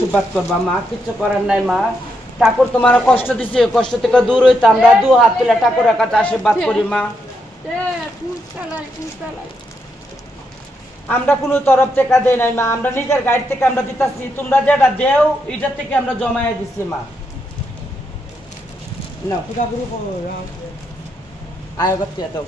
আশীর্বাদ করবা মা, কিছু করার নাই মা। ঠাকুর তোমার কষ্ট দিছে, কষ্ট থেকে দূর হইতে আমরা দু হাত তুলে ঠাকুরের কাছে আশীর্বাদ করি মা। আমরা কোনো তরফ থেকে দেই নাই মা, আমরা নিজের গাড়ি থেকে আমরা দিতাছি, তোমরা যেটা দেও এটার থেকে আমরা জমায়ে দিছি মা। না কোথা করে আয় বাচ্চা দাও।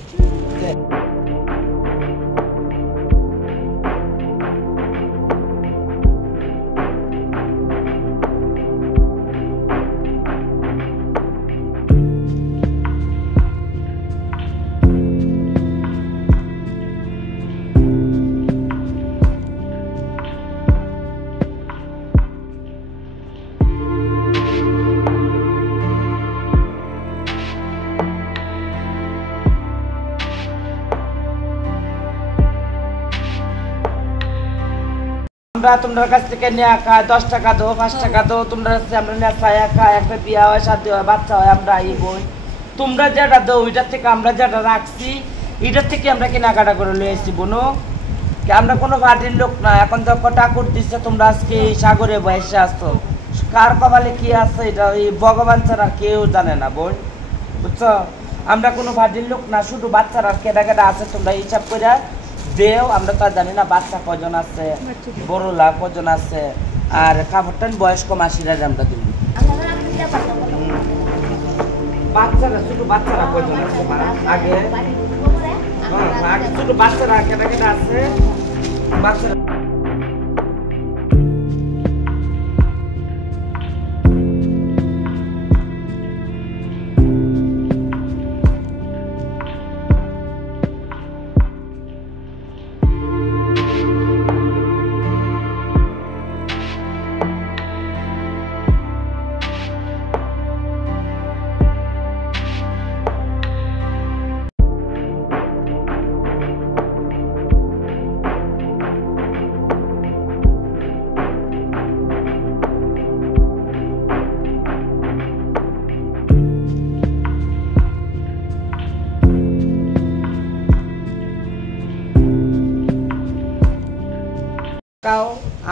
আমরা তোমার কাছ থেকে নেওয়া খায় 10 টাকা দাও 5 টাকা দাও, তোমরা আমরা নেওয়া খায়া খায়, একটা বিয়া হয়, শাদী হয়, বাচ্চা হয়, আমরা এই বই তোমরা যেটা দাও ওইটার থেকে আমরা যেটা রাখছি এটার থেকে আমরা কেনাকাটা করে নিয়ে এসেছি বোনো। আমরা কোনো পার্টির লোক না, এখন যখন ঠাকুর দিচ্ছে তোমরা আজকে এই সাগরে বসে আসছো, কার কপালে কি আছে এটা এই ভগবান ছাড়া কেউ জানে না বোন, বুঝছো? আমরা কোনো পার্টির লোক না, শুধু বাচ্চারা কেটা কেটা আছে তোমরা হিসাব করে দেও। আমরা তো জানি না বাচ্চা কজন আছে, বড়লা কজন আছে, আর কাপড়টান বয়স্ক মাসিরা আমরা দিব। বাচ্চারা শুধু বাচ্চারা কজন আছে আগে, আগে শুধু বাচ্চারা কেটা কেটা আছে বাচ্চারা।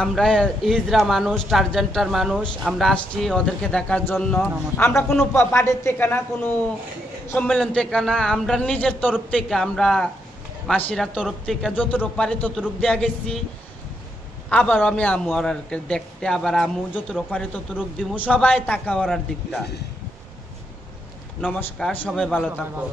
আমরা হিজরা মানুষ, টার্জেন্টার মানুষ, আমরা আসছি ওদেরকে দেখার জন্য। আমরা কোনো পার্টির থেকে না, কোনো সম্মেলন থেকে না, আমরা নিজের তরফ থেকে, আমরা মাসিরার তরফ থেকে যতটুকু পারি ততটুকু দেওয়া গেছি। আবার আমি আমু ওরাকে দেখতে, আবার আমু যতটুকু পারি ততটুকু দিব, সবাই টাকা ওরার দিকটা। নমস্কার, সবাই ভালো থাকো।